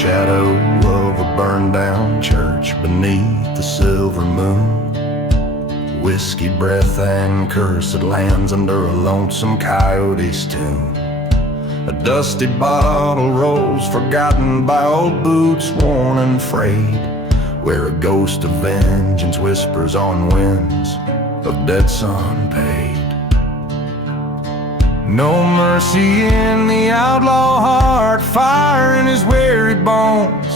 shadow of a burned down church beneath the silver moon. Whiskey breath and curse that lands under a lonesome coyote's tune. A dusty bottle rolls forgotten by old boots worn and frayed, where a ghost of vengeance whispers on winds of debts unpaid. No mercy in the outlaw heart, fire in his weary bones,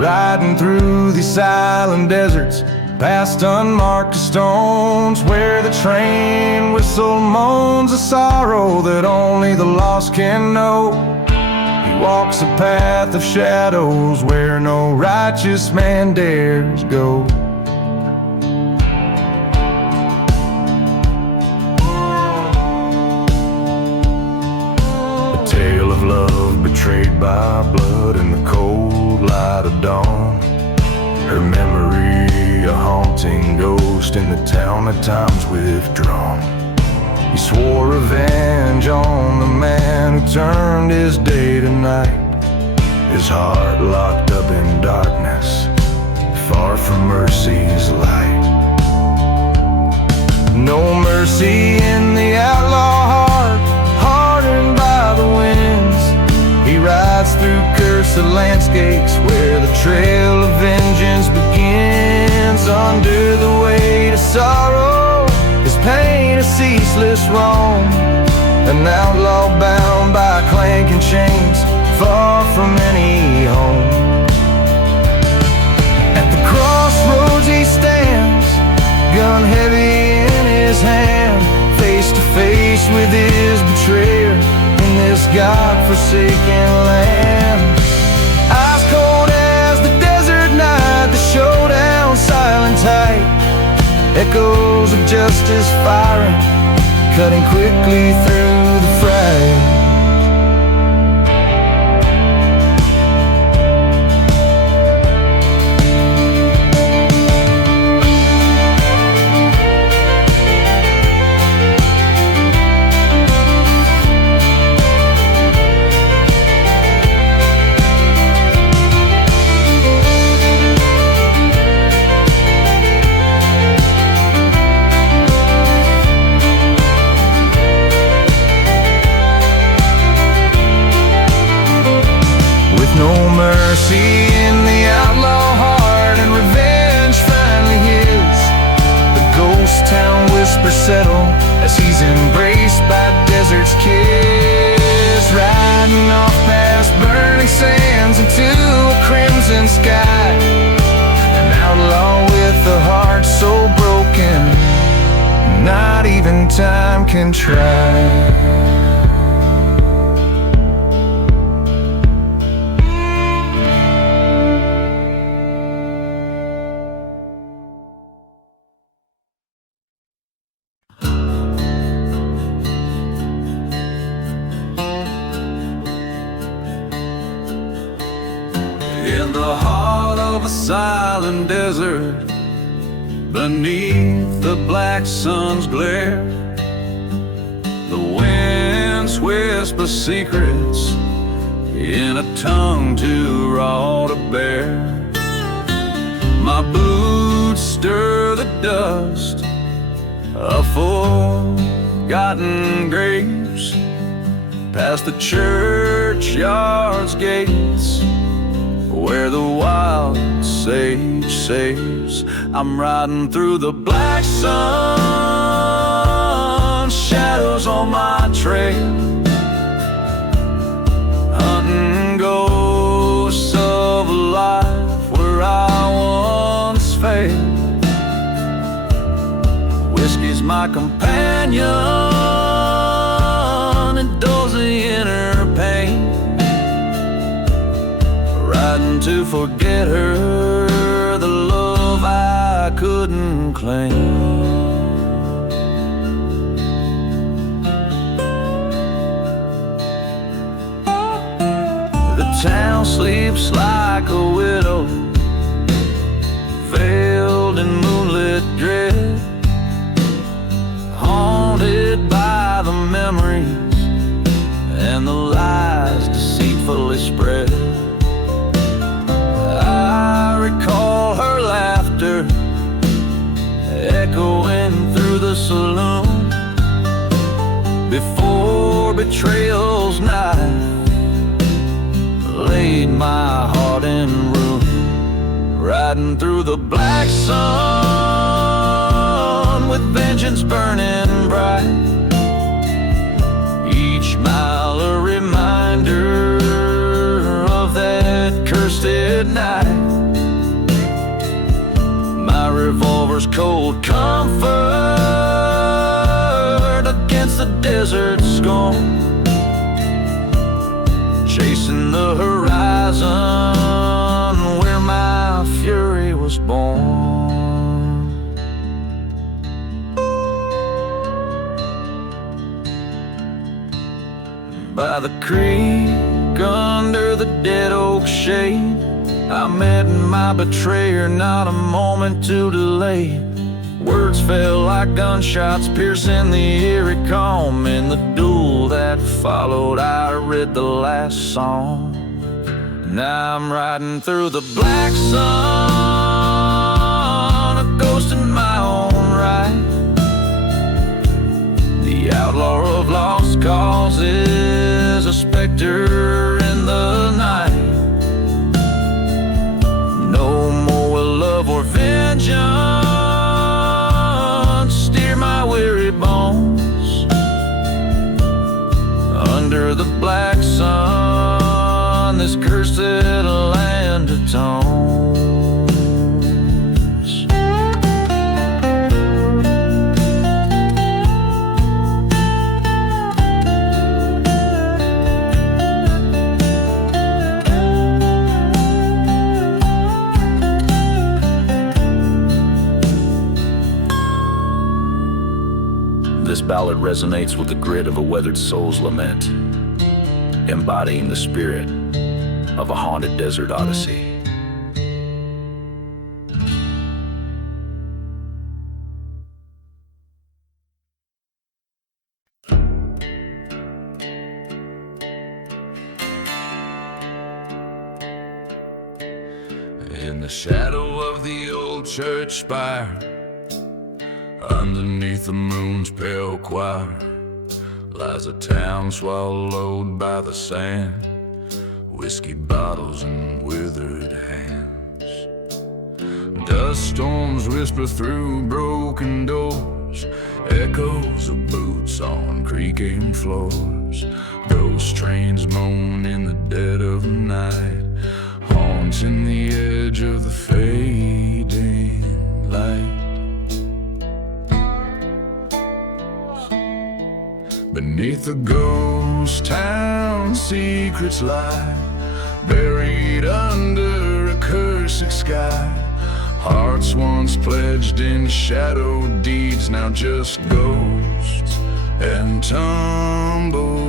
riding through these silent deserts, past unmarked stones, where the train whistle moans a sorrow that only the lost can know. He walks a path of shadows where no righteous man dares go. A tale of love betrayed by blood in the cold light of dawn. Her memory a haunting ghost in the town at times withdrawn. He swore revenge on the man who turned his day to night, his heart locked up in darkness, far from mercy's light. No mercy in the outlaw heart, hardened by the winds. He rides through cursed landscapes where the trail of vengeance begins. Under the weight of sorrow, his pain a ceaseless roam, an outlaw bound by clanking chains, far from any home. At the crossroads he stands, gun heavy in his hand, face to face with his betrayer in this God-forsaken land. Ice cold as the desert night, the showdown silent tight, echoes of justice firing, cutting quickly through the fray. Mercy in the outlaw heart, and revenge finally his. The ghost town whispers settle as he's embraced by desert's kiss, riding off past burning sands into a crimson sky. An outlaw with a heart so broken, not even time can try. In the heart of a silent desert, beneath the black sun's glare, the winds whisper secrets in a tongue too raw to bear. My boots stir the dust of forgotten graves, past the churchyard's gates, where the wild sage saves. I'm riding through the black sun, shadows on my trail, hunting ghosts of a life where I once failed. Whiskey's my companion, it dulls the inner pain, riding to forget her, the love I couldn't claim. The town sleeps like a widow, veiled in moonlit dread, haunted by the memories and the lies deceitfully spread. betrayal's knife laid my heart in ruin, riding through the black sun with vengeance burning bright. Each mile a reminder of that cursed night. My revolver's cold comfort against the desert scorn, chasing the horizon where my fury was born. By the creek, under the dead oak shade, I met my betrayer, not a moment too delayed. Words fell like gunshots, piercing the eerie calm. In the duel that followed, I read the last song. Now I'm riding through the black sun, a ghost in my own right. The outlaw of lost causes, a specter in the night. No more will love or vengeance steer my weary bones. Under the black sun, this cursed land atones. This ballad resonates with the grit of a weathered soul's lament, embodying the spirit of a haunted desert odyssey. In the shadow of the old church spire, underneath the moon's pale choir, lies a town swallowed by the sand, whiskey bottles and withered hands. Dust storms whisper through broken doors, echoes of boots on creaking floors. Ghost trains moan in the dead of night, haunting the edge of the fading light. Beneath the ghost town, secrets lie, buried under a cursed sky. Hearts once pledged in shadowed deeds, now just ghosts and tumbleweeds.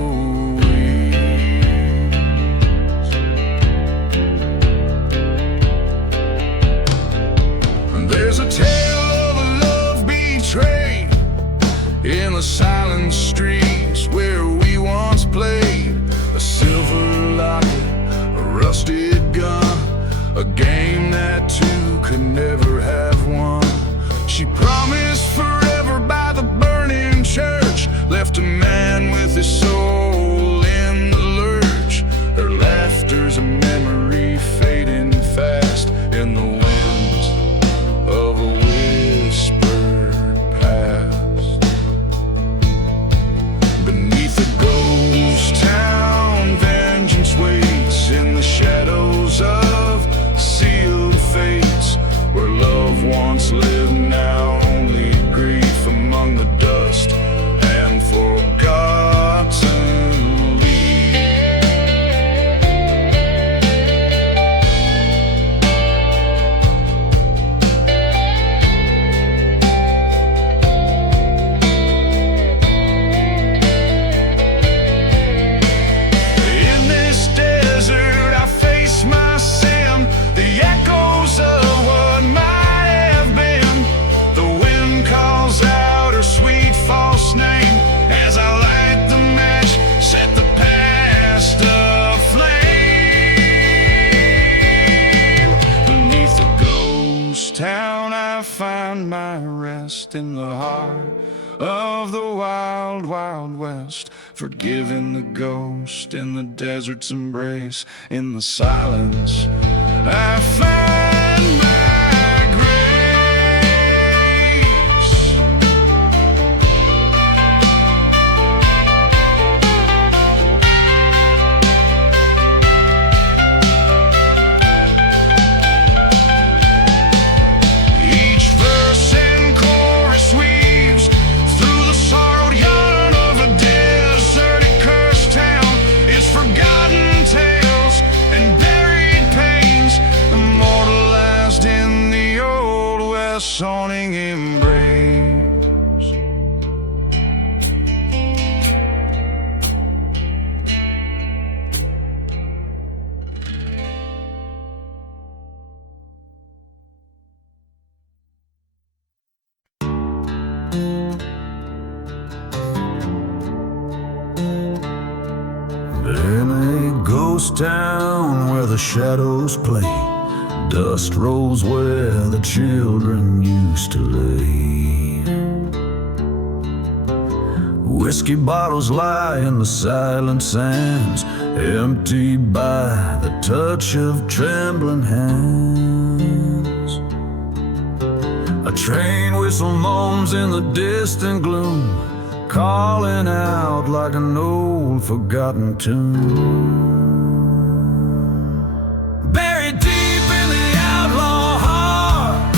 There's a tale of a love betrayed in the silent streets where we once played. A silver locket, a rusted gun, a game that two could never have won. She promised forever by the burning church, left a man with his soul in the lurch. Her laughter's a memory fading fast in the winds of a whispered past. Beneath the ghost town, vengeance waits in the shadows of sealed fates. Where love once lived, now only grief among the dust and forgotten leaves. In this desert I face my sin, the echoes of what might have been. The wind calls out her sweet false name as I light the match, set the past aflame. Beneath the ghost town I I find my rest in the heart of the wild, wild west, forgiving the ghost in the desert's embrace. In the silence I find my grace. Each verse and chorus weaves through the sorrowed yarn of a deserted cursed town. It's forgotten tales and buried pains, immortalized in the old west sawing embrace. In a ghost town where the shadows play, dust rolls where the children used to lay. Whiskey bottles lie in the silent sands, emptied by the touch of trembling hands. A train whistle moans in the distant gloom, calling out like an old forgotten tune. Buried deep in the outlaw heart,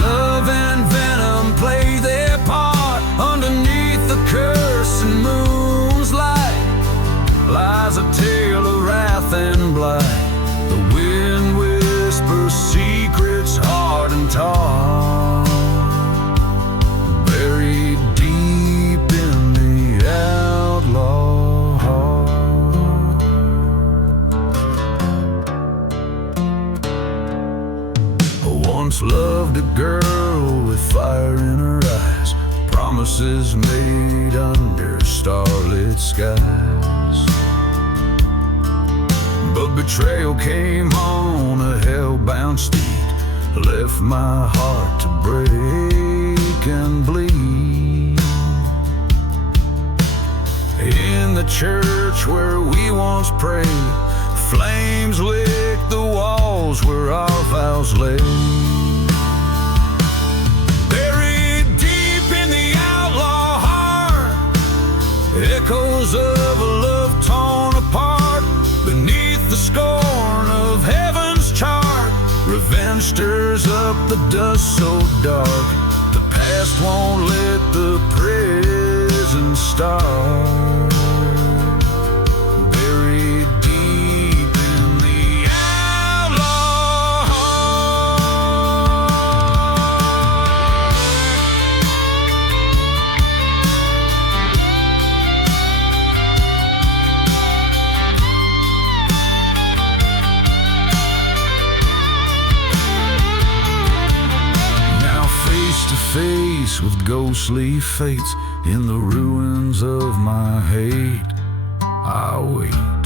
love and venom play their part. Underneath the cursing moon's light lies a tale of wrath and blight. The wind whispers secrets hard and tall, buried deep in the outlaw heart. I once loved a girl with fire in her eyes, promises made under starlit skies. But betrayal came on a hell-bound steed, left my heart to break and bleed. In the church where we once prayed, flames licked the walls where our vows lay. Buried deep in the outlaw heart, echoes of a love torn apart. Beneath the scorn of heaven's chart, revenge stirs up the dust so dark. The past won't let the prison start. Buried deep in the outlaw face with ghostly fates, in the ruins of my hate I wait.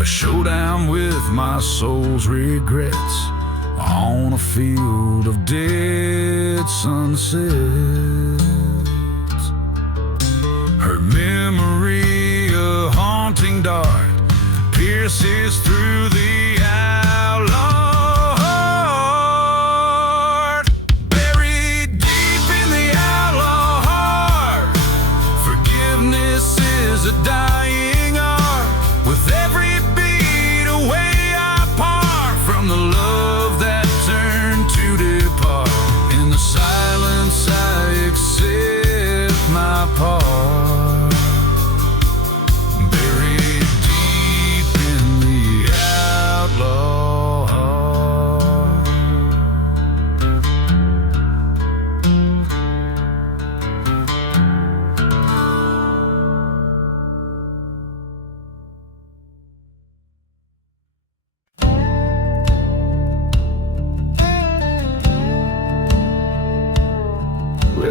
A showdown with my soul's regrets on a field of dead sunsets. Her memory, a haunting dart, pierces through the outlaw. A dying art, with every beat away I part from the love that turned to depart. In the silence I accept my part, buried deep in the outlaw.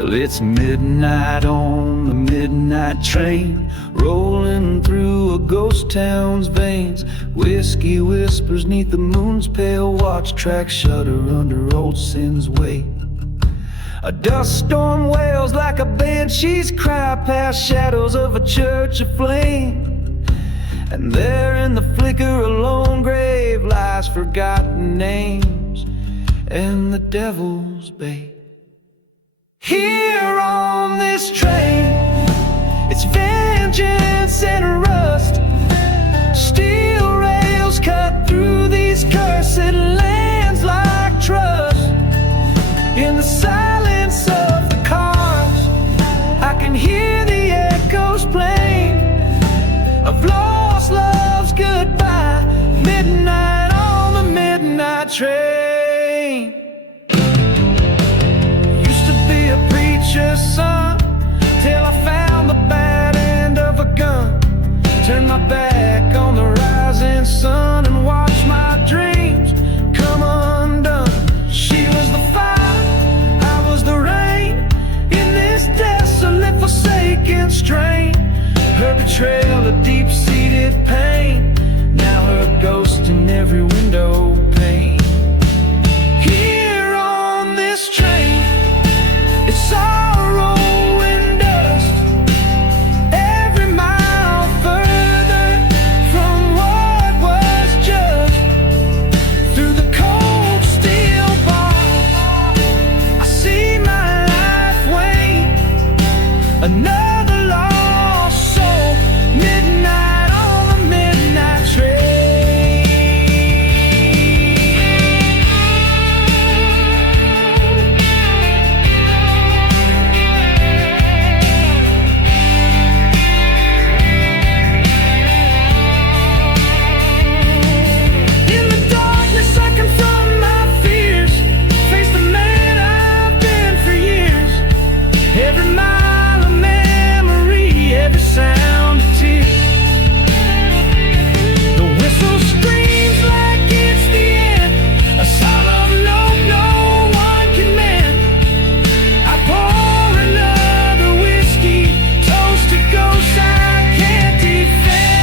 Well, it's midnight on the midnight train, rolling through a ghost town's veins. Whiskey whispers neath the moon's pale watch, tracks shudder under old sin's weight. A dust storm wails like a banshee's cry past shadows of a church aflame. And there in the flicker a lone grave lies forgotten names and the devil's bait. Here on this train, it's vengeance and rust. Steel rails cut through these cursed lands like trust. In the silence of the cars, I can hear the echoes playing of lost love's goodbye. Midnight on the midnight train. Used to be a preacher's son till I found the bad end of a gun. Turned my back on the rising sun and watched my dreams come undone. She was the fire, I was the rain, in this desolate forsaken strain. Her betrayal, a deep-seated pain, now her ghost in every window pane. Here on this train, it's sorrow and dust. Every mile further from what was just. Through the cold steel bars, I see my life wane. Another lost soul, midnight on the midnight train. In the darkness I confront my fears, face the man I've been for years. Every mile a memory, every sound a tear. The whistle screams like it's the end, a solemn note no one can mend. I pour another whiskey, toast to ghosts I can't defend.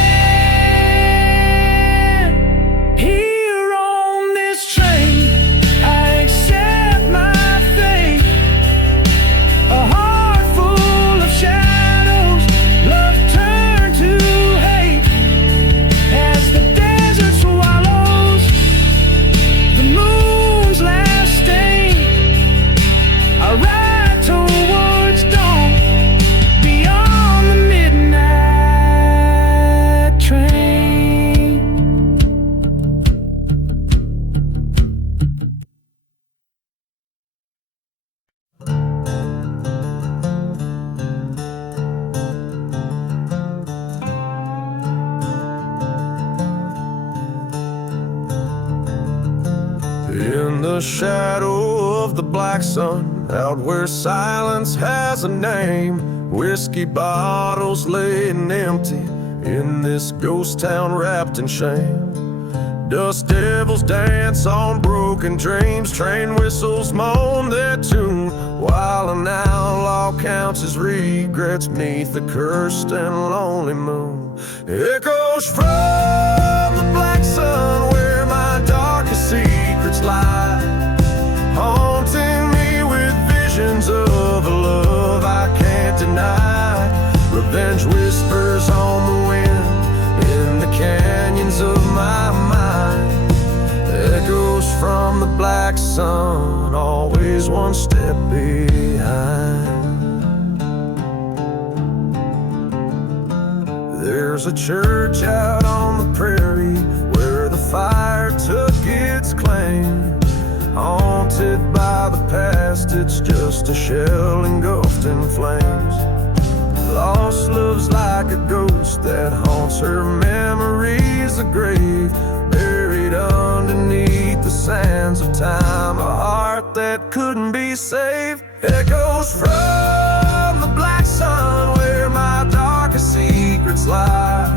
Here on this train, I accept my fate. A heart full of shadows, love turned to hate. As the desert swallows the moon's last stain, I ride towards dawn, beyond the midnight train. In the shadow of the black sun, out where silence has a name, whiskey bottles laying empty in this ghost town wrapped in shame. Dust devils dance on broken dreams, train whistles moan their tune, while an outlaw counts his regrets neath the cursed and lonely moon. Echoes from the black sun where my darkest secrets lie, haunting me with visions of a love I can't deny. Revenge whispers on the wind in the canyons of my mind. Echoes from the black sun, always one step behind. There's a church out on the prairie where the fire took its claim. Haunted by the past, it's just a shell engulfed in flames. Lost love's like a ghost that haunts her memories, a grave buried underneath the sands of time. A heart that couldn't be saved. Echoes from the black sun where my darkest secrets lie,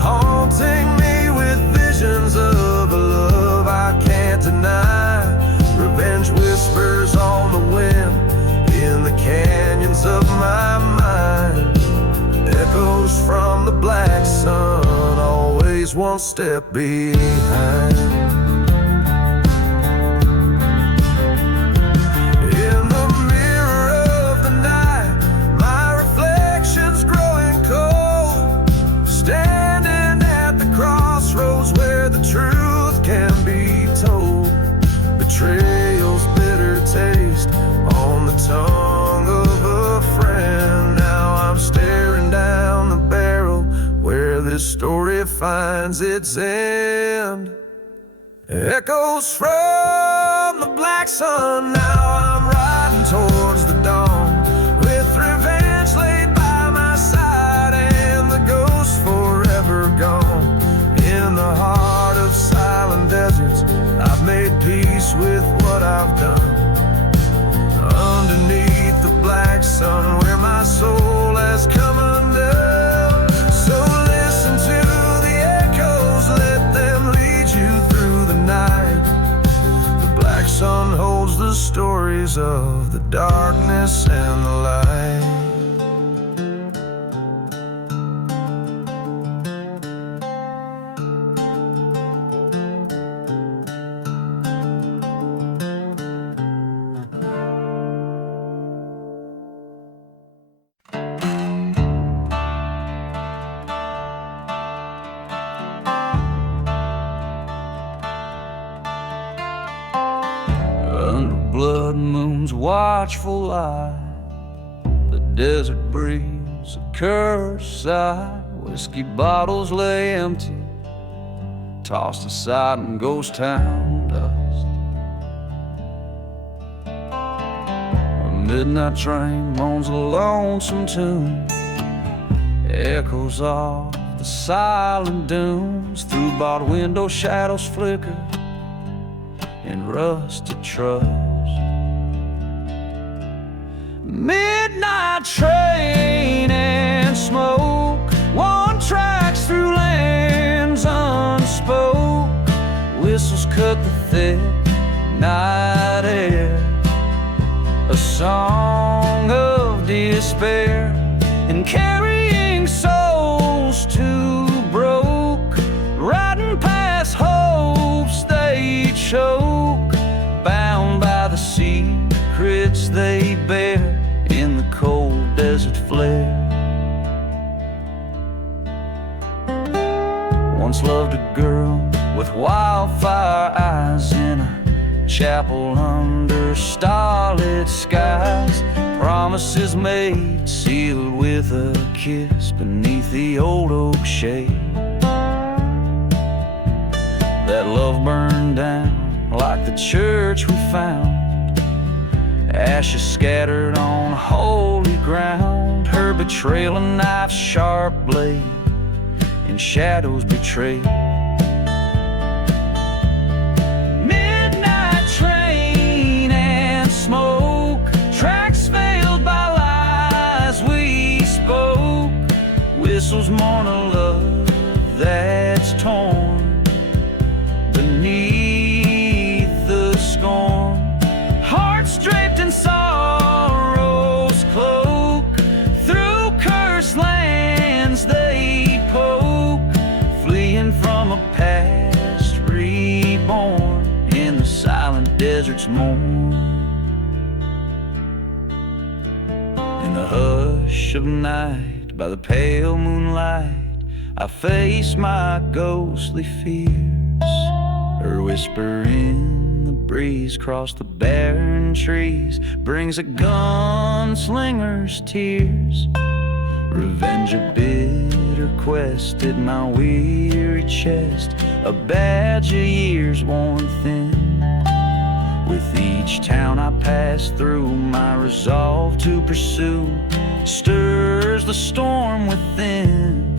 haunting me with visions of a love I can't deny. Revenge whispers on the wind in the canyon one step behind. In the mirror of the night, my reflection's growing cold, standing at the crossroads where the truth can be told. Betrayal's bitter taste on the tongue of a friend. Now I'm staring down the barrel where this story finds its end. Echoes from the black sun. Now I'm riding towards the dawn, with revenge laid by my side and the ghost forever gone. In the heart of silent deserts, I've made peace with what I've done. Underneath the black sun, where my soul has come undone. So listen to the echoes, let them lead you through the night. The black sun holds the stories of the darkness and the light. Blood moon's watchful eye, the desert breeze, a cursed sigh. Whiskey bottles lay empty, tossed aside in ghost town dust. A midnight train moans a lonesome tune, echoes off the silent dunes. Through barred window shadows flicker in rusted trust. Midnight train and smoke, one tracks through lands unspoke. Whistles cut the thick night air, a song of despair, and carrying souls too broke, riding past hopes they choke, bound by the secrets they bear in the cold desert flare. Once loved a girl with wildfire eyes in a chapel under starlit skies. Promises made, sealed with a kiss beneath the old oak shade. That love burned down like the church we found, ashes scattered on holy ground. Her betrayal, a knife's sharp blade, in shadows betrayed. Midnight train and smoke, tracks veiled by lies we spoke. Whistles mourn a love that's torn beneath the scorn. Hearts draped in sorrow's cloak, through cursed lands they poke, fleeing from a past reborn in the silent desert's mourn. In the hush of night, by the pale moonlight, I face my ghostly fears. Her whisper in the breeze across the barren trees brings a gunslinger's tears. Revenge, a bitter quest at my weary chest, a badge of years worn thin. With each town I pass through, my resolve to pursue stirs the storm within.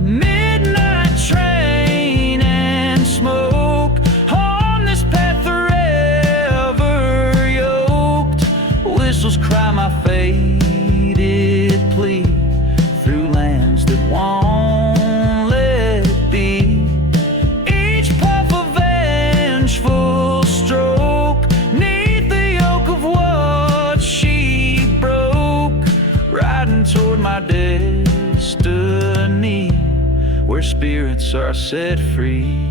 Midnight train and smoke, on this path forever yoked. Whistles cry my faded plea through lands that won't let be. Each puff a vengeful stroke, neath the yoke of what she broke, riding toward my spirits are set free.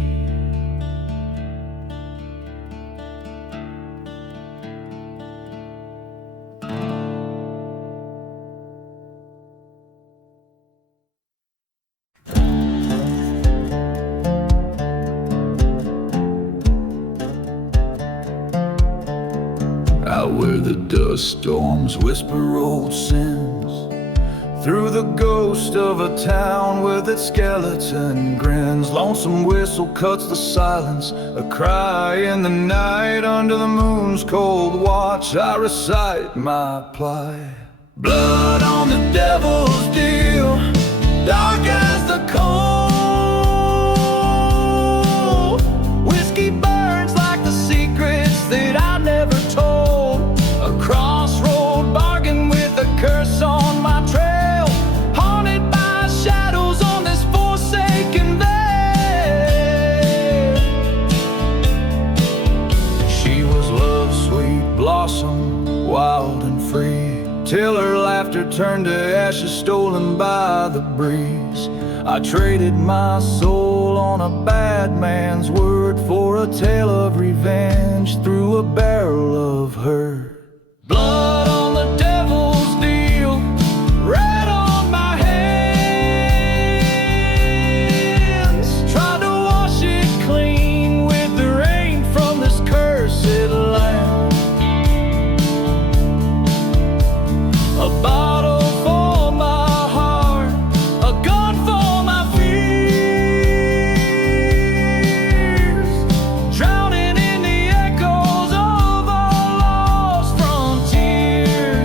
Out where the dust storms whisper old sins, through the ghost of a town with its skeleton grins, lonesome whistle cuts the silence, a cry in the night. Under the moon's cold watch I recite my plight. Blood on the devil's deal, dark as the coal. Whiskey burns like the secrets that I never told. A crossroad bargain with a curse on my trail, haunted by shadows on this forsaken vale. She was love's sweet blossom, wild and free, till her laughter turned to ashes stolen by the breeze. I traded my soul on a bad man's word for a tale of revenge through a barrel of hurt. Blood on the devil's deal, red on my hands. Tried to wash it clean with the rain from this cursed land. A bottle for my heart, a gun for my fears, drowning in the echoes of a lost frontier.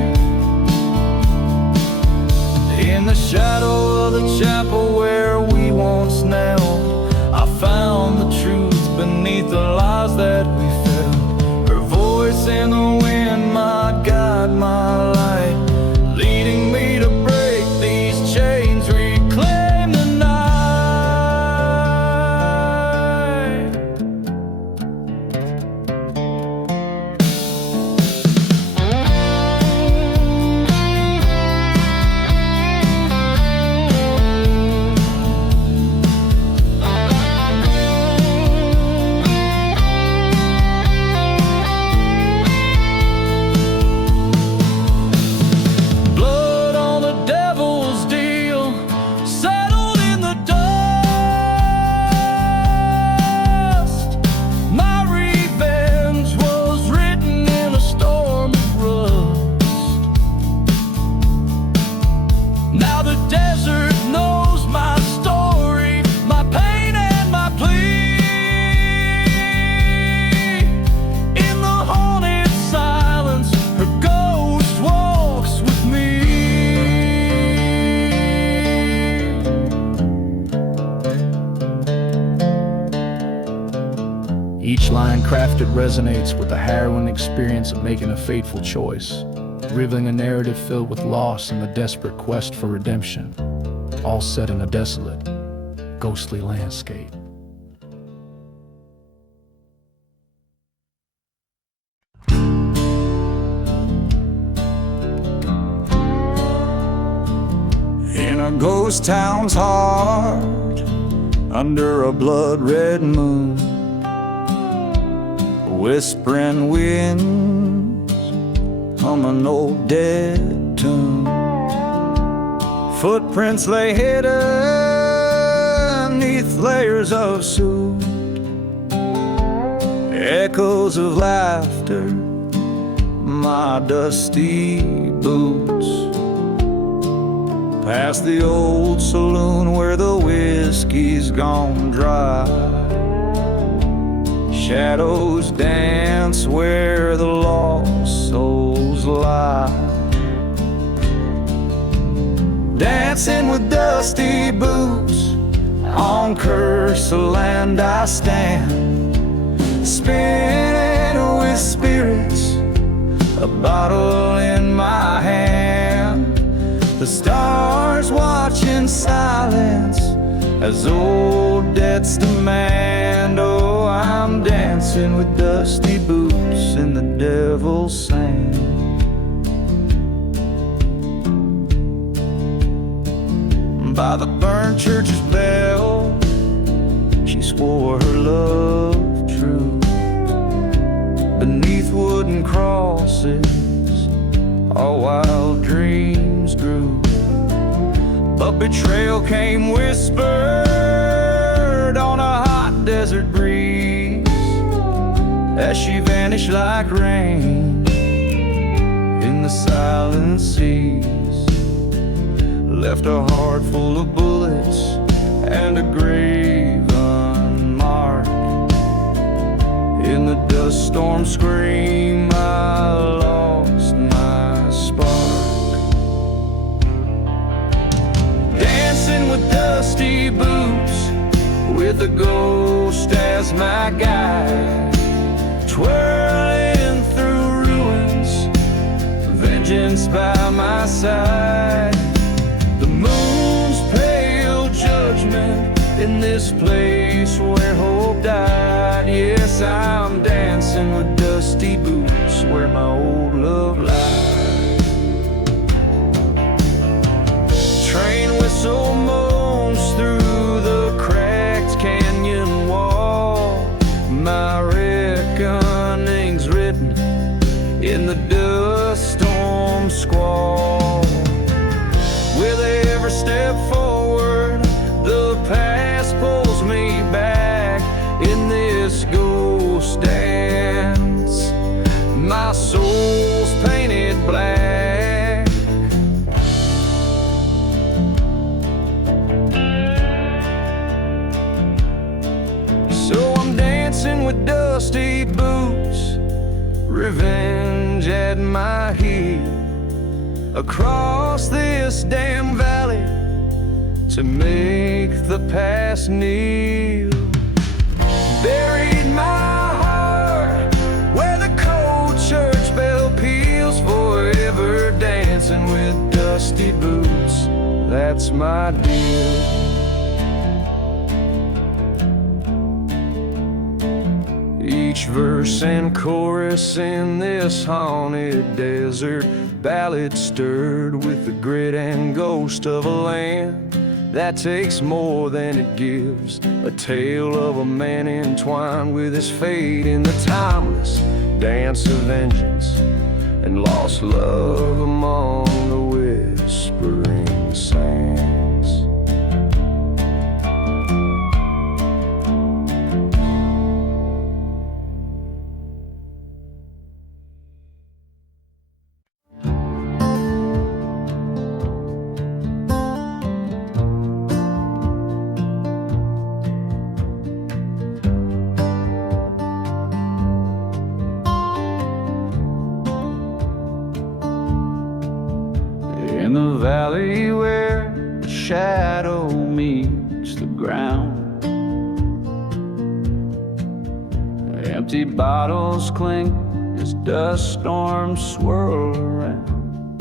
In the shadow of the chapel where we once knelt, I found the truth beneath the lies that we felt. Her voice in the wind, my guide, my light, leading me to break these chains, reclaim the night. Blood on the devil's deal, settled in the dust. My revenge was written in a storm of rust. Now the desert knows my story, my pain and my plea. In the haunted silence, her ghost walks with me. Each line crafted resonates with the harrowing experience of making a fateful choice, revealing a narrative filled with loss and the desperate quest for redemption, all set in a desolate, ghostly landscape. In a ghost town's heart, under a blood-red moon, whispering winds hum an old dead tune. Footprints lay hidden neath layers of soot, echoes of laughter, my dusty boots. Past the old saloon where the whiskey's gone dry, shadows dance where the lost souls lie. Dancing with dusty boots, on cursed land I stand, spinning with spirits, a bottle in my hand. The stars watch in silence as old debts demand. Oh, I'm dancing with dusty boots in the devil's sand. By the burned church's bell, wore her love true. Beneath wooden crosses, our wild dreams grew. But betrayal came whispered on a hot desert breeze, as she vanished like rain in the silent seas. Left a heart full of bullets and a grave unmarked. In the dust storm scream, I lost my spark. Dancing with dusty boots, with a ghost as my guide, twirling through ruins, vengeance by my side. The moon's pale judgment in this place where hope died. Yes, I'm dancing with dusty boots where my old love lies. Train whistle moans through the cracked canyon wall. My reckoning's written in the dust storm squall. With every step forward, the past pulls me back in this ghost dance. My soul's painted black. So I'm dancing with dusty boots, revenge at my heel, across this damn valley to make the past kneel. Buried my heart where the cold church bell peals, forever dancing with dusty boots. That's my deal. Each verse and chorus in this haunted desert ballad stirred with the grit and ghost of a land that takes more than it gives. A tale of a man entwined with his fate in the timeless dance of vengeance and lost love among the whispering sands. In the valley where the shadow meets the ground, empty bottles clink as dust storms swirl around.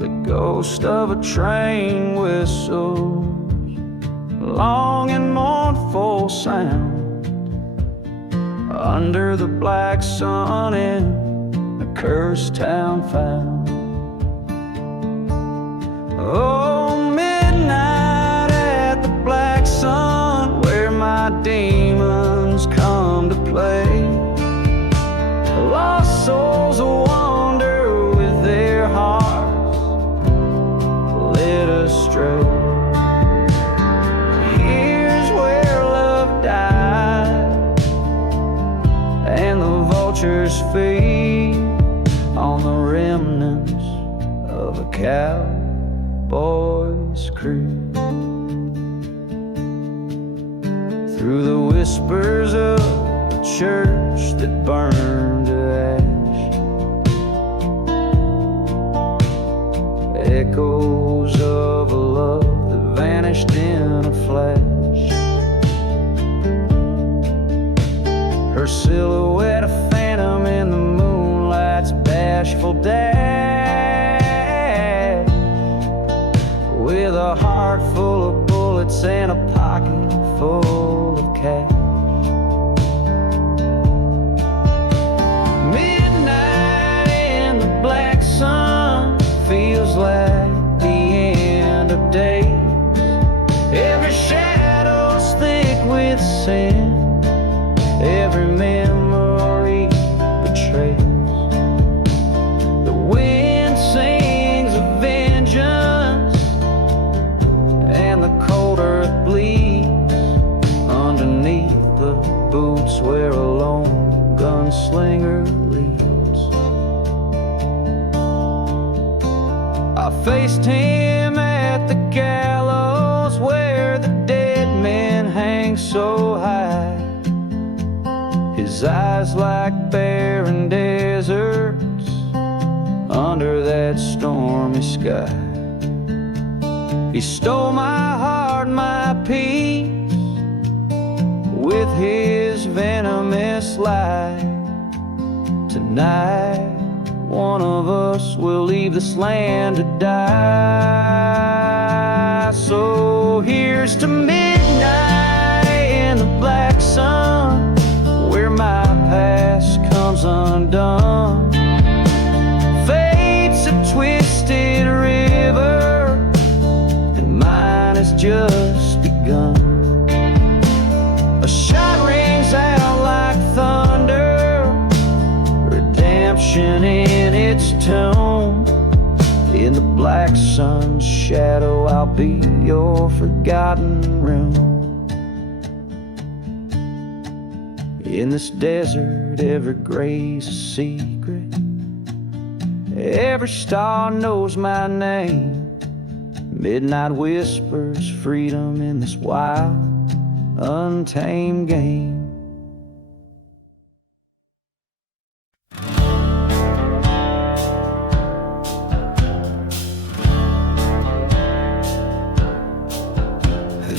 The ghost of a train whistles, long and mournful sound, under the black sun in cursed town found. Oh, midnight at the black sun, where my demons come to play. Lost souls wander with their hearts led astray. Here's where love died and the vultures feed on the remnants of a cowboy's crew. Through the whispers of a church that burned to ash, echoes of a love that vanished in a flash. Her silhouette a phantom in the moonlight's bashful dash, with a heart full of bullets and a pocket full of cash. Midnight in the black sun feels like the end of days. Every with sin, every memory betrays. The wind sings of vengeance, and the cold earth bleeds underneath the boots where a lone gunslinger leads. I faced him at the gallows where the dead men hang so high. His eyes like barren deserts under that stormy sky. He stole my heart, my peace, with his venomous lie. Tonight, one of us will leave this land to die. So here's to midnight in the black sun, where my past comes undone. Fate's a twisted river, and mine has just begun. A shot rings out like thunder, redemption in its tone. In the black sun's shadow, I'll be your forgotten realm. In this desert, every gray's a secret, every star knows my name. Midnight whispers freedom in this wild, untamed game.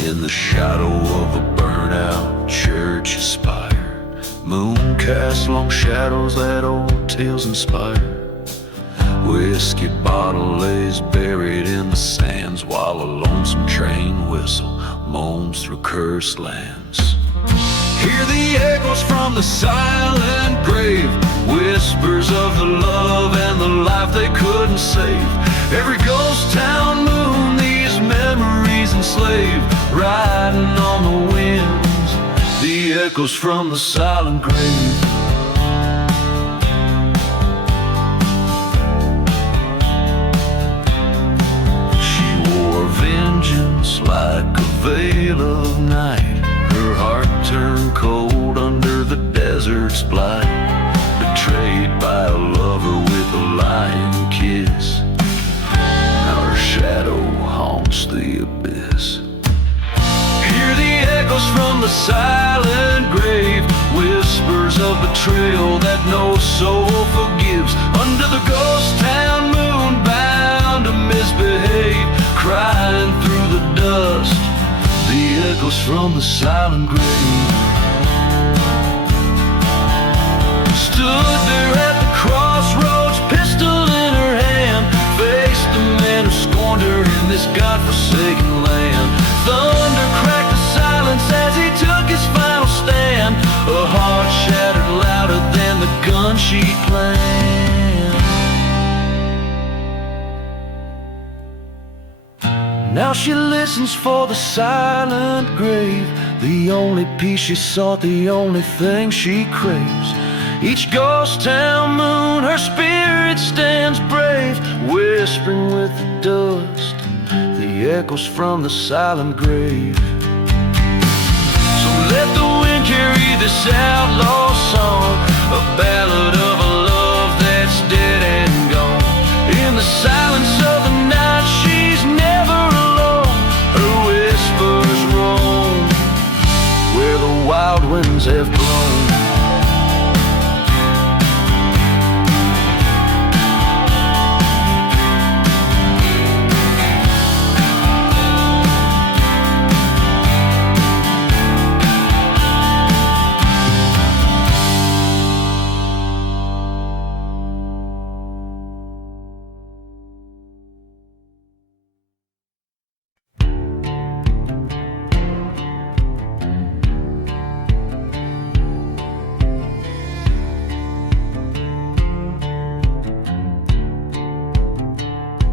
In the shadow of a burnout church spire, moon casts long shadows that old tales inspire. Whiskey bottle lays buried in the sands, while a lonesome train whistle moans through cursed lands. Hear the echoes from the silent grave, whispers of the love and the life they couldn't save. Every ghost town moon, these memories enslaved, riding on the winds, the echoes from the silent grave. Like a veil of night, her heart turned cold under the desert's blight. Betrayed by a lover with a lying kiss, now her shadow haunts the abyss. Hear the echoes from the silent grave, whispers of betrayal that no soul forgives. Under the ghost town moon, bound to misbehave, crying through the dust, the echoes from the silent grave. Stood there at the crossroads, pistol in her hand, faced the man who scorned her in this godforsaken land. Thunder cracked the silence as he took his final stand, a heart shattered louder than the gun she planned. Now she listens for the silent grave, the only peace she sought, the only thing she craves. Each ghost town moon, her spirit stands brave, whispering with the dust, the echoes from the silent grave. So let the wind carry this outlaw song, a ballad of a love that's dead and gone. In the silence of the night, she's never alone, her whispers roam where the wild winds have blown.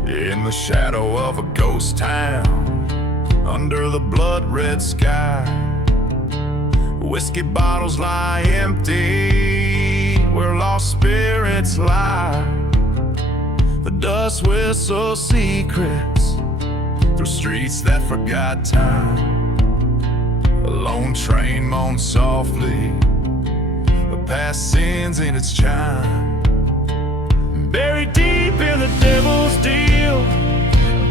In the shadow of a ghost town, under the blood-red sky, Whiskey bottles lie empty where lost spirits lie. The dust whistles secrets through streets that forgot time. A lone train moans softly, the past sins in its chime. Buried deep in the devil's deal,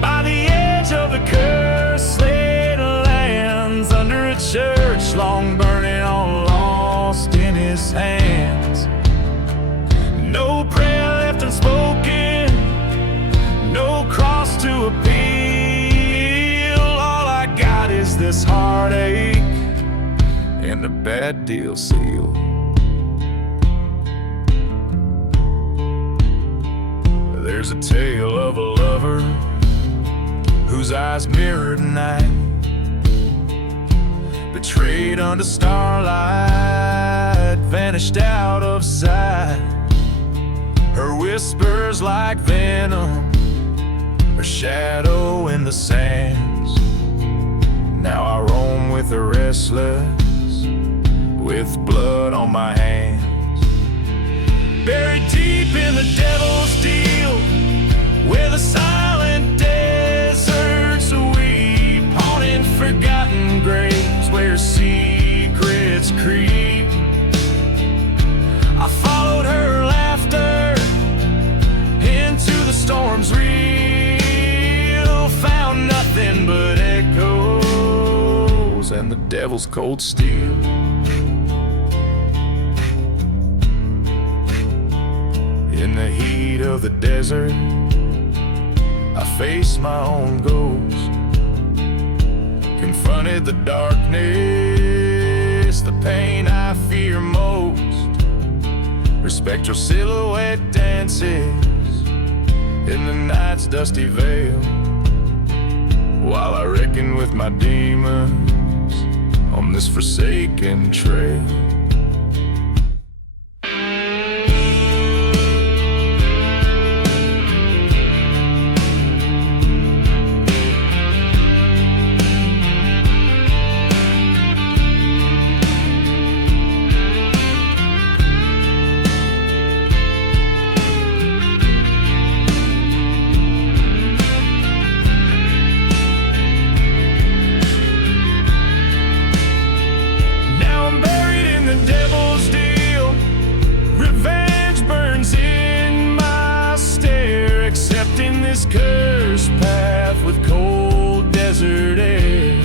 by the edge of the cursed lands, under a church long burning on, lost in his hands. No prayer left unspoken, no cross to appeal. All I got is this heartache and a bad deal seal. There's a tale of a lover whose eyes mirrored night, betrayed under starlight, vanished out of sight. Her whispers like venom, her shadow in the sands. Now I roam with the restless, with blood on my hands. Buried deep in the devil's deal, where the silent deserts weep, haunted forgotten graves where secrets creep. I followed her laughter into the storm's reel, found nothing but echoes and the devil's cold steel. In the heat of the desert, I faced my own ghost, confronted the darkness, the pain I fear most. Respect your silhouette dances in the night's dusty veil, while I reckon with my demons on this forsaken trail. This cursed path with cold desert air.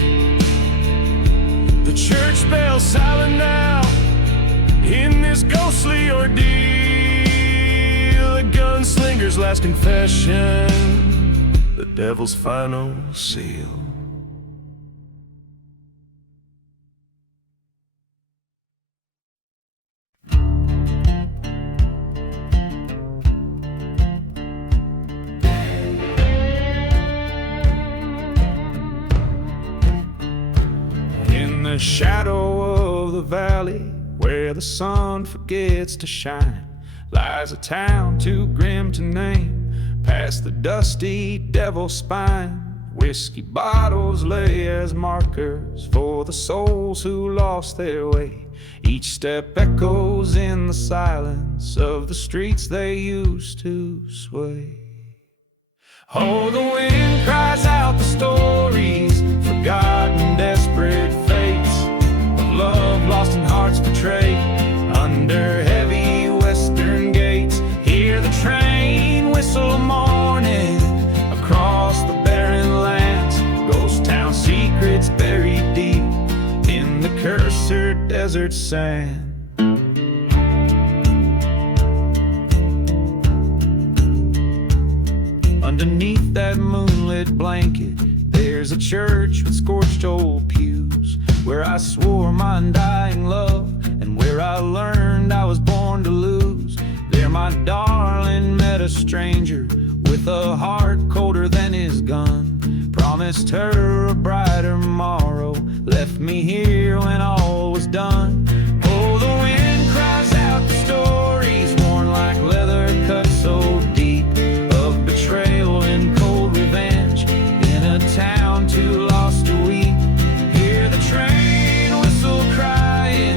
The church bell silent now in this ghostly ordeal. The gunslinger's last confession, the devil's final seal. The shadow of the valley where the sun forgets to shine lies a town too grim to name, past the dusty devil's spine. Whiskey bottles lay as markers for the souls who lost their way. Each step echoes in the silence of the streets they used to sway. Oh, the wind cries out the stories, forgotten desperate fates of love lost and hearts betrayed under heavy western gates. Hear the train whistle morning across the barren lands, ghost town secrets buried deep in the cursed desert sand. Underneath that moonlit blanket, there's a church with scorched old pews, where I swore my undying love, and where I learned I was born to lose. There my darling met a stranger with a heart colder than his gun. Promised her a brighter morrow, left me here when all was done. Oh, the wind cries out the stories worn like leather cut so deep, of betrayal and cold revenge in a town too lost to weep. Hear the train whistle crying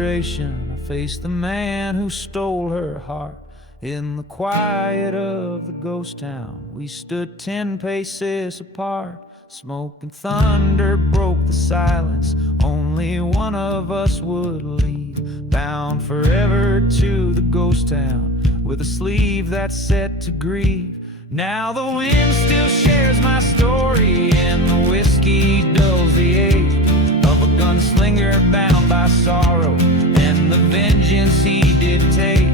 desperation, I faced the man who stole her heart. In the quiet of the ghost town, we stood 10 paces apart. Smoke and thunder broke the silence. Only one of us would leave, bound forever to the ghost town, with a sleeve that's set to grieve. Now the wind still shares my story, and the whiskey dulls the ache of a gunslinger bound by sorrow, and the vengeance he did take.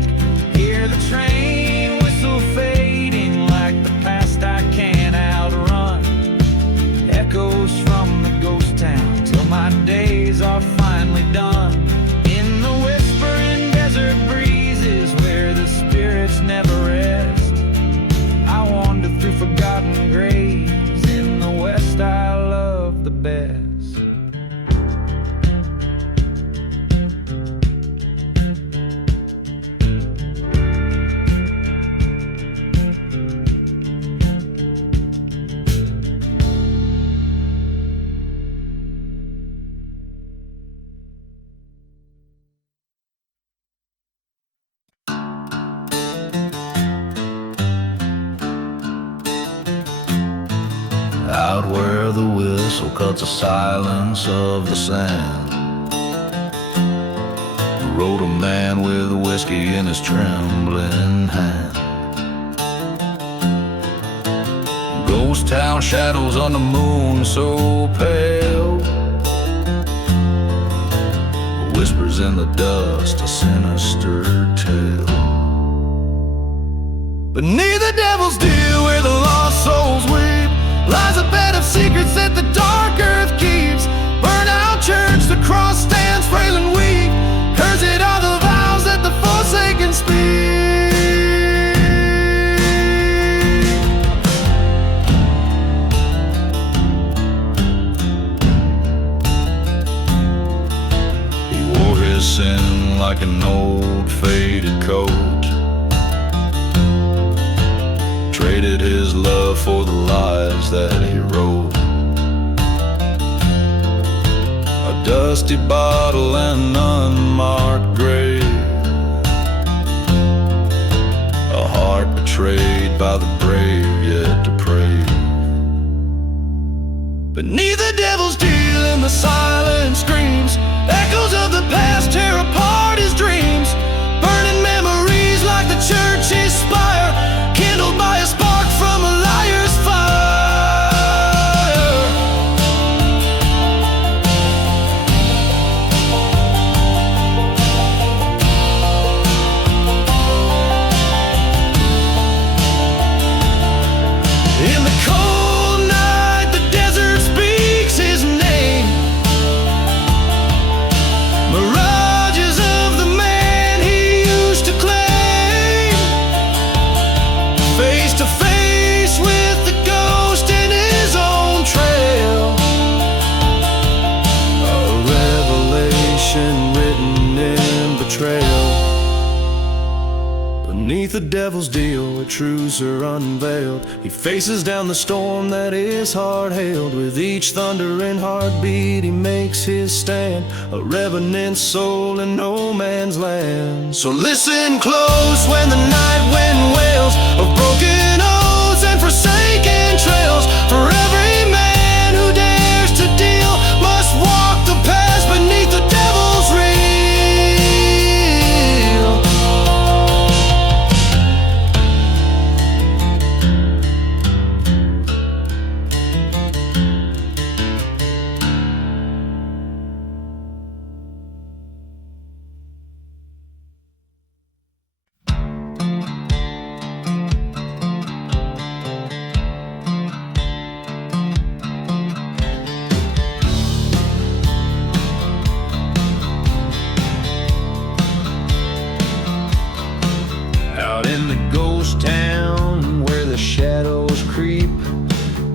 Hear the train whistle fading like the past I can't outrun. Echoes from the ghost town till my days are finally done. In the whispering desert breezes where the spirits never rest, I wander through forgotten graves. In the west I love the best. Out where the whistle cuts the silence of the sand, rode a man with whiskey in his trembling hand. Ghost town shadows on the moon so pale, whispers in the dust a sinister tale. Beneath the devil's deal where the lost souls weep, lies a bed of secrets that the dark earth keeps. Burn out church, the cross stands frail and weak. Cursed are the vows that the forsaken speak. He wore his sin like an old faded coat, traded his love for the lies that he wrote. A dusty bottle and unmarked grave, a heart betrayed by the brave yet depraved. Beneath the devil's deal and the silent screams, echoes of the past tear apart his dreams. Burning memories like the church's spire, kindled by a spark from a liar's fire. In the cold night, the desert speaks his name. Mirages of the man he used to claim. Face to face with the ghost in his own trail. A revelation written in betrayal. Beneath the devil's deal where truths are unveiled, he faces down the storm that is hard-hailed. With each thundering heartbeat he makes his stand, a revenant soul in no man's land. So listen close when the night wind wails of broken oaths and forsaken trails. For every man who dares to deal must walk the path beneath the devil's reel. Out in the ghost town where the shadows creep,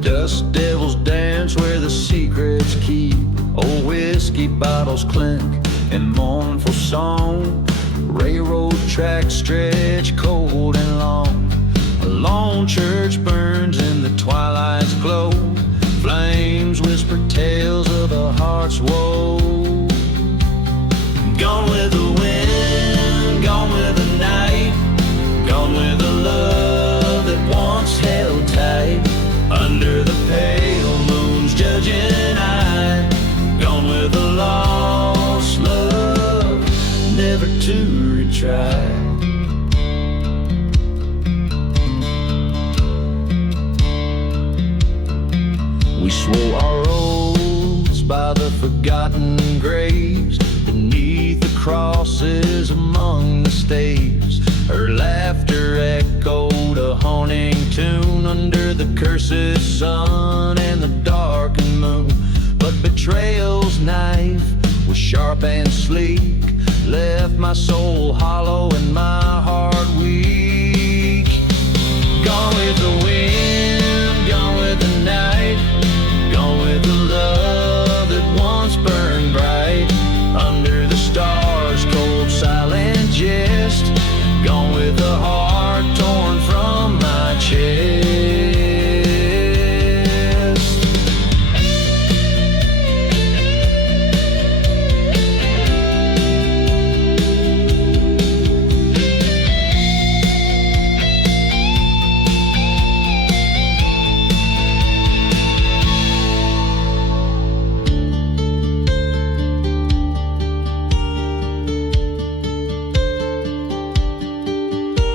dust devils dance where the secrets keep. Old whiskey bottles clink in mournful song. Railroad tracks stretch cold and long. A lone church burns in the twilight's glow. Flames whisper tales of a heart's woe. Gone with with the wind, gone with the night, gone with the love that once held tight. Under the pale moon's judging eye, gone with the lost love, never to retry. We swore our oaths by the forgotten graves, beneath the crosses among the staves. Her laughter echoed a haunting tune under the cursed sun and the darkened moon. But betrayal's knife was sharp and sleek, left my soul hollow and my heart weak. Gone with the wind, gone with the night, gone with the love that once burned bright. Under the stars, cold silent jest, gone with the heart torn from my chest.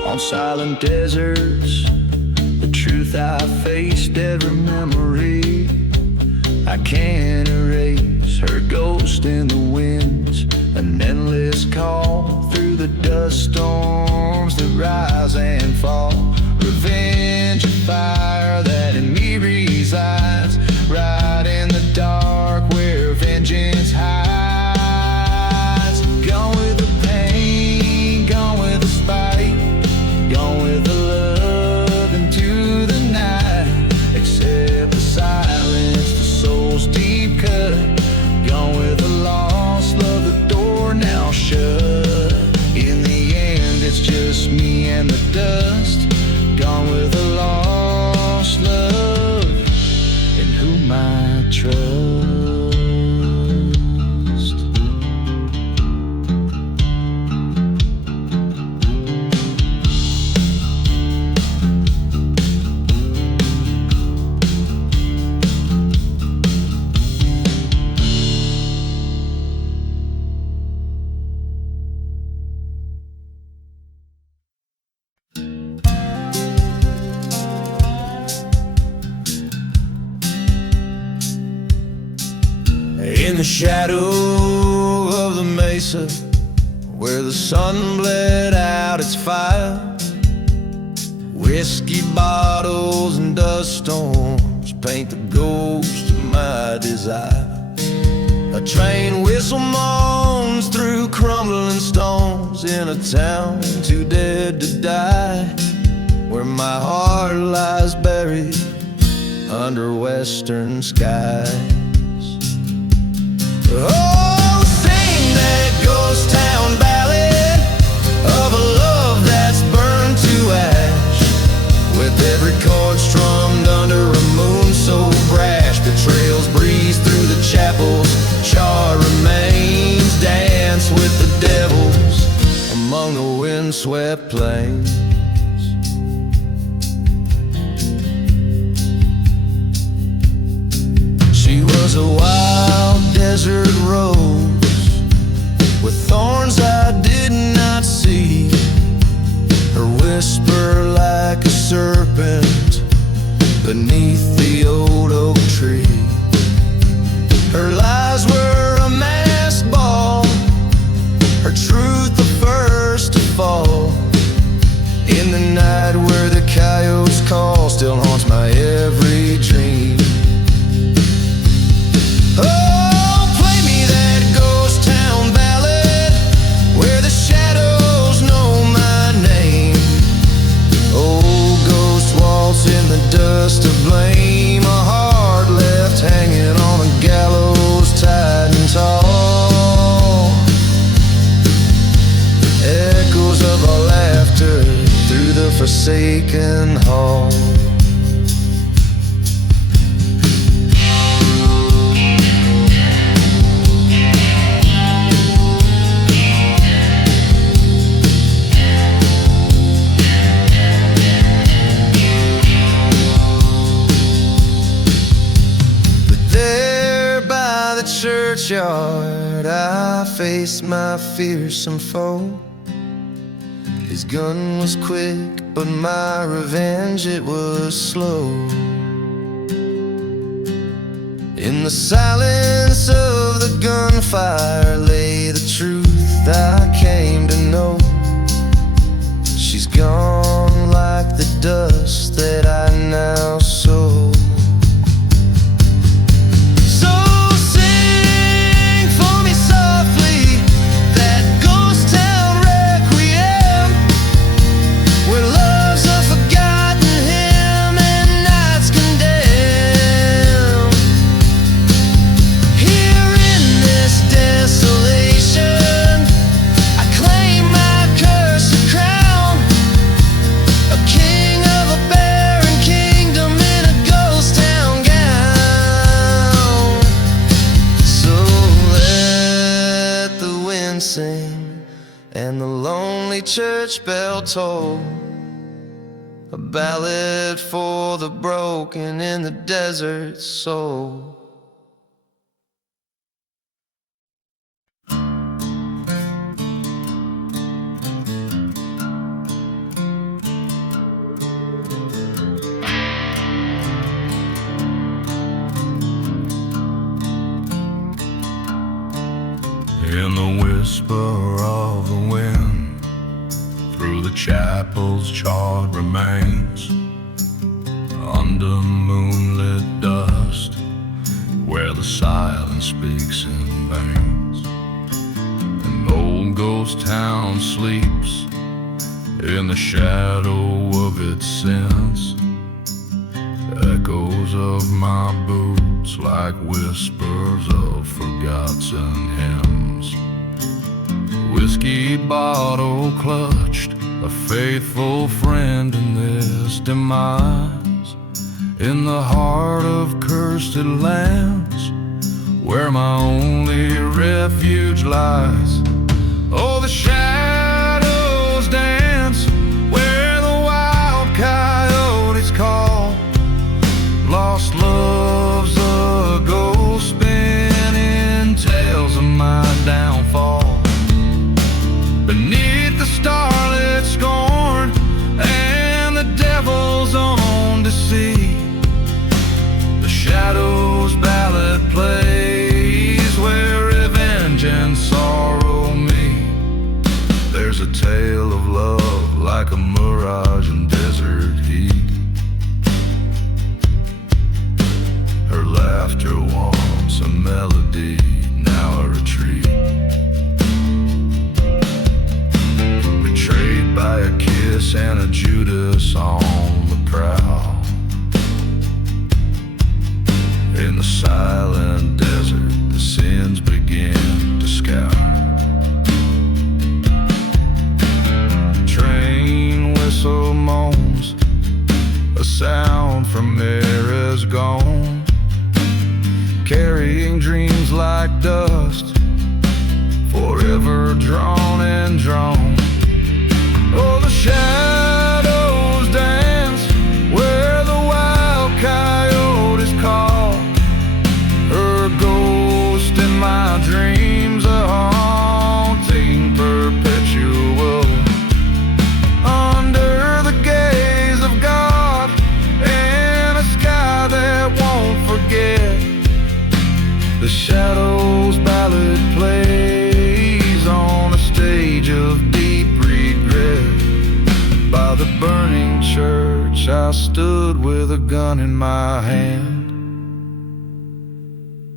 On silent deserts, the truth I faced, every memory I can't erase. Her ghost in the winds, an endless call through the dust storms that rise and fall. Revenge, a fire that in me resides, right in the dark where vengeance hides. Gone with the pain, gone with the spite, gone with the love into the night. Accept the silence, the soul's deep cut. Gone with the lost love, the door now shut. In the end, it's just me and the dust. Gone with the lost love, in whom I trust. In the shadow of the mesa, where the sun bled out its fire, whiskey bottles and dust storms paint the ghost of my desire. A train whistle moans through crumbling stones in a town too dead to die, where my heart lies buried under western skies. Oh, sing that ghost town ballad of a love that's burned to ash, with every chord strummed under a moon so brash. Betrayals breeze through the chapels, charred remains dance with the devils among the windswept plains. She was a wild desert rose with thorns I did not see, her whisper like a serpent beneath the old oak tree. Her lies were a masked ball, her truth the first to fall. In the night where the coyotes call, still haunts my every dream. Oh, play me that ghost town ballad where the shadows know my name. Old ghost waltz in the dust of blame, a heart left hanging on a gallows tight and tall. Echoes of our laughter through the forsaken hall. churchyard, I faced my fearsome foe. His gun was quick, but my revenge, it was slow. In the silence of the gunfire lay the truth I came to know. She's gone like the dust that I now sow. So sing for me softly that ghost town requiem, where love's a forgotten hymn and nights condemn. Here in this desolation, I claim my cursed crown, a king of a barren kingdom in a ghost town gown. So let the wind sing and the lonely church bell toll, a ballad for the broken in the desert soul. In the whisper of the wind, through the chapel's charred remains, under moonlit dust, where the silence speaks in veins. An old ghost town sleeps in the shadow of its sins. Echoes of my boots like whispers of forgotten hymns. Whiskey bottle clutched, a faithful friend in this demise. In the heart of cursed lands, where my only refuge lies. Oh, the shadows dance where the wild coyotes call. Lost love's a ghost spinning tales of my downfall. Beneath the starlit scorn and the devil's own deceit, the shadows ballad plays where revenge and sorrow meet. There's a tale of love like a mirage in desert heat. Her laughter warms a melody, now a retreat. Betrayed by a kiss and a Judas on the prowl. In the silent desert, the sins begin to scour. Train whistle moans, a sound from eras gone, carrying dreams like dust, forever drawn and drawn. Oh, the shadows dance where the wild coyotes call. Her ghost in my dreams, a haunting perpetual. Under the gaze of God and a sky that won't forget, the shadows ballad plays on a stage of deep regret. By the burning church I stood with a gun in my hand,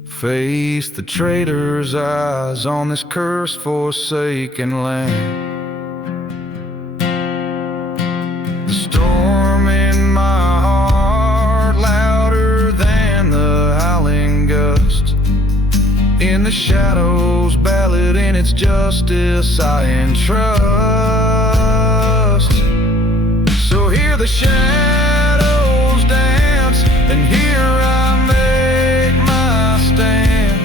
faced the traitor's eyes on this cursed forsaken land. The storm in my heart louder than the howling gust. In the shadows ballad in its justice I entrust. So hear the shadows dance and here I make my stand.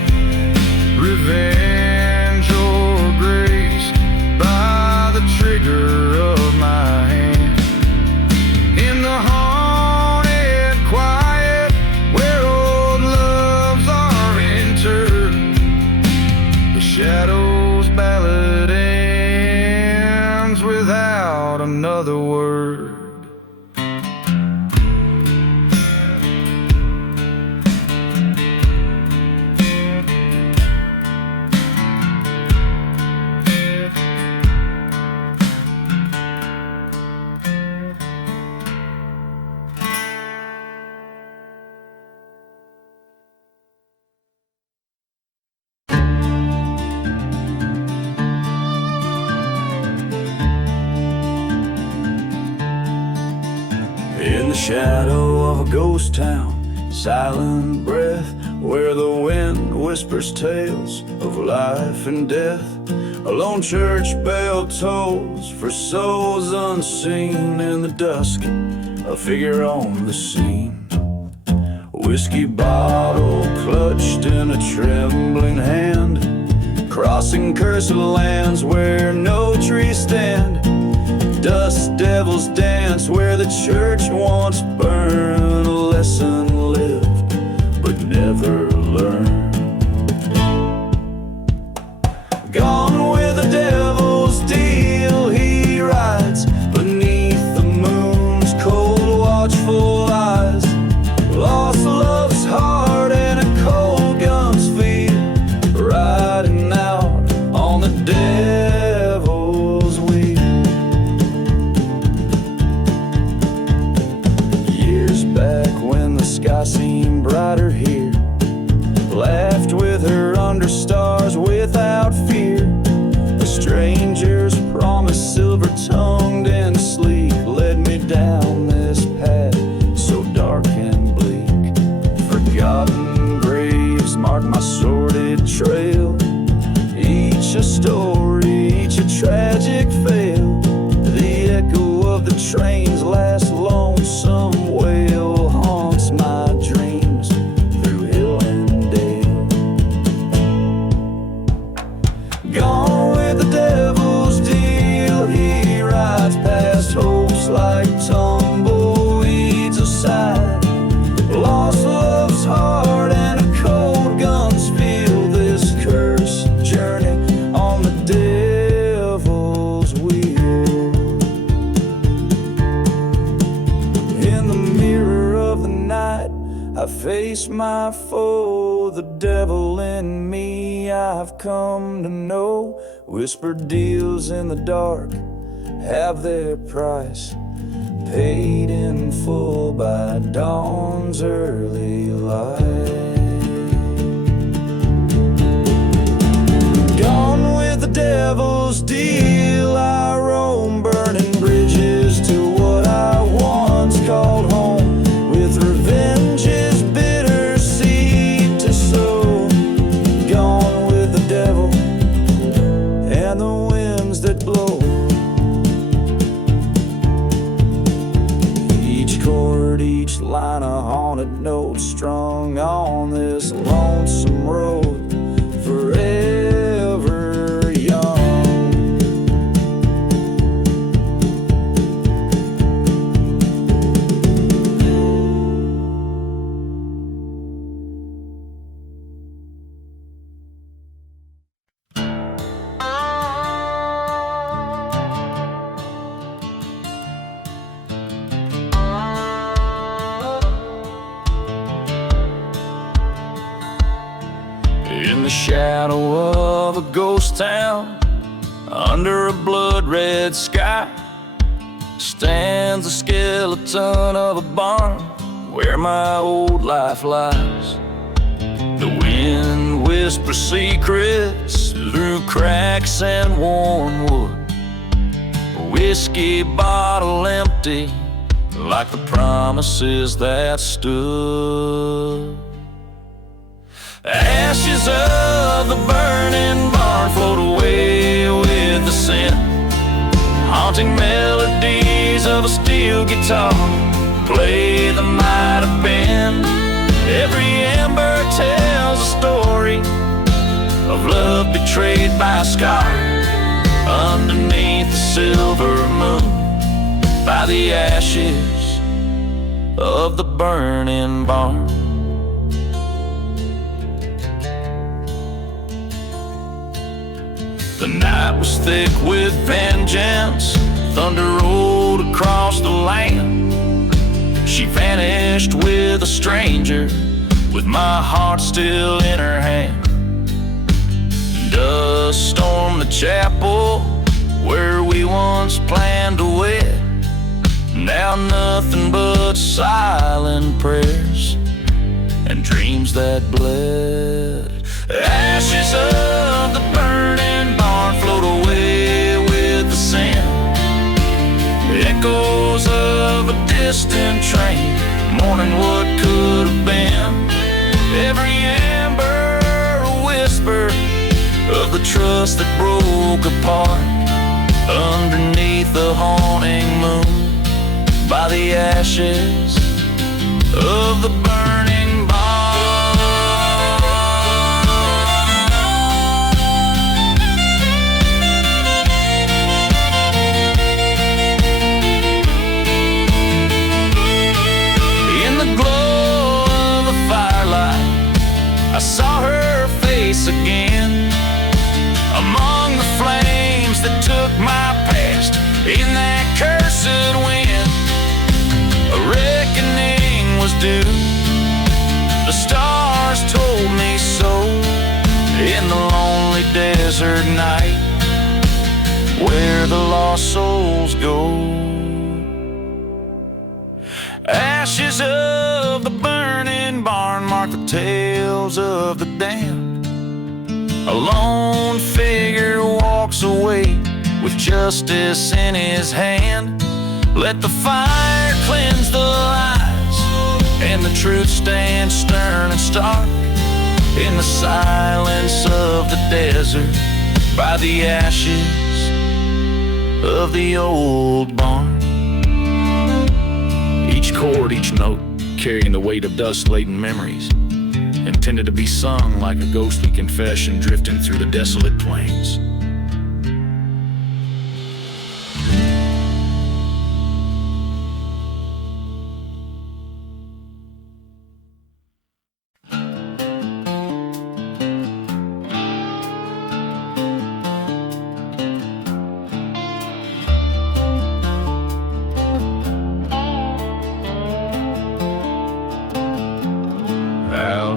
Revenge or grace by the trigger of my hand. In the haunted quiet where old loves are interred, another word. In the shadow of a ghost town, silent breath, where the wind whispers tales of life and death. A lone church bell tolls for souls unseen. In the dusk, a figure on the scene. Whiskey bottle clutched in a trembling hand, crossing cursed lands where no trees stand. Dust devils dance where the church once burned. A lesson lived but never learned. Gone with the devil's deal, he rides beneath the moon's cold watchful eyes. Lost love's heart and a cold gun's feel, riding out on the devil's wheel. Back when the sky seemed brighter here, laughed with her under stars without fear. A stranger's promise, silver-tongued and sleek, led me down this path so dark and bleak. Forgotten graves mark my sordid trail, each a story, each a tragic fail. The echo of the train's last lonesome wail haunts my dreams through hill and dale. Gone with the devil's deal, he rides past hopes like tumbleweeds aside. Lost love's heart and a cold gun's feel, this cursed journey on the devil's wheel. In the mirror of the night, I face my foe, the devil in me I've come to know. Whispered deals in the dark have their price, paid in full by dawn's early light. Gone with the devil's deal, I roam burning bridges to what I once called home, with revenge's bitter seed to sow. Gone with the devil and the winds that blow. Each chord, each line a haunted note, strung on this lonesome road, forever young. In the shadow of a ghost town, under a blood-red sky, stands the skeleton of a barn where my old life lies. The wind whispers secrets through cracks and worn wood, a whiskey bottle empty like the promises that stood. Ashes of the burning barn float away with the scent, haunting melodies of a steel guitar play the might have been. Every ember tells a story of love betrayed by a scar, underneath the silver moon, by the ashes of the burning barn. The night was thick with vengeance, thunder rolled across the land. She vanished with a stranger, with my heart still in her hand. Dust stormed the chapel where we once planned to wed. Now nothing but silent prayers and dreams that bled. Ashes of the burning barn float away with the sand. Echoes of a distant train, mourning what could have been. Every amber a whisper of the trust that broke apart underneath the haunting moon, by the ashes of the burning barn. In the glow of the firelight, I saw her face again, among the flames that took my past in that cursed wind. A reckoning was due, the stars told me so, in the lonely desert night where the lost souls go. Ashes of the burning barn mark the tales of the damned. A lone figure walks away with justice in his hand. Let the fire cleanse the lies, and the truth stand stern and stark in the silence of the desert, by the ashes of the old barn. Each chord, each note, carrying the weight of dust-laden memories, intended to be sung like a ghostly confession drifting through the desolate plains.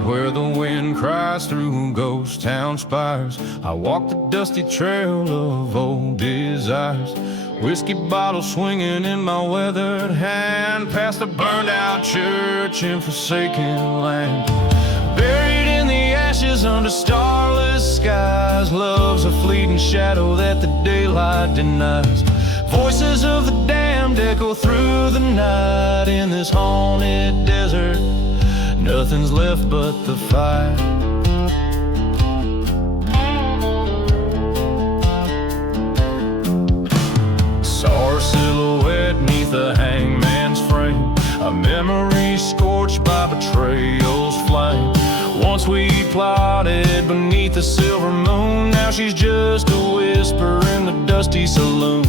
Where the wind cries through ghost town spires, I walk the dusty trail of old desires. Whiskey bottle swinging in my weathered hand, past a burned out church in forsaken land. Buried in the ashes under starless skies, love's a fleeting shadow that the daylight denies. Voices of the damned echo through the night in this haunted desert. Nothing's left but the fire. Saw her silhouette neath the hangman's frame, a memory scorched by betrayal's flame. Once we plotted beneath the silver moon, now she's just a whisper in the dusty saloon.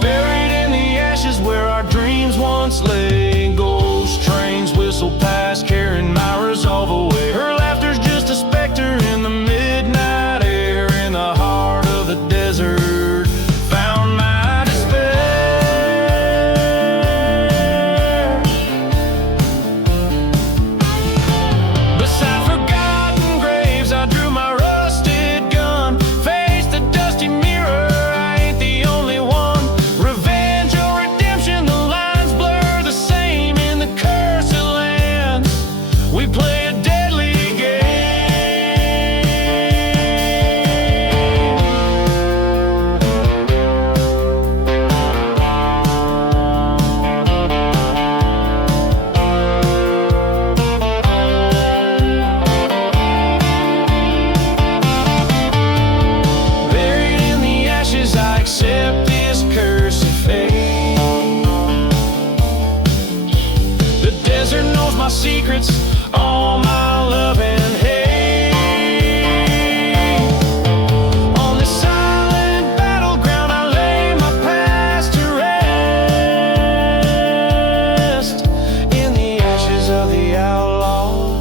Buried in the ashes where our dreams once lay, ghost trains whistle past, carrying my resolve away. Her laughter's just a specter in the midnight air, in the heart of the desert. Found my despair beside forgotten graves. I drew my rusted gun, faced the dusty mirror. I ain't the only one. Revenge or redemption, the lines blur the same in the cursed lands. We play a deadly game. Buried in the ashes, I accept this curse of fate. The desert knows my secrets, all my love and hate. On this silent battleground, I lay my past to rest. In the ashes of the outlaw,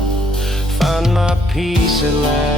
find my peace at last.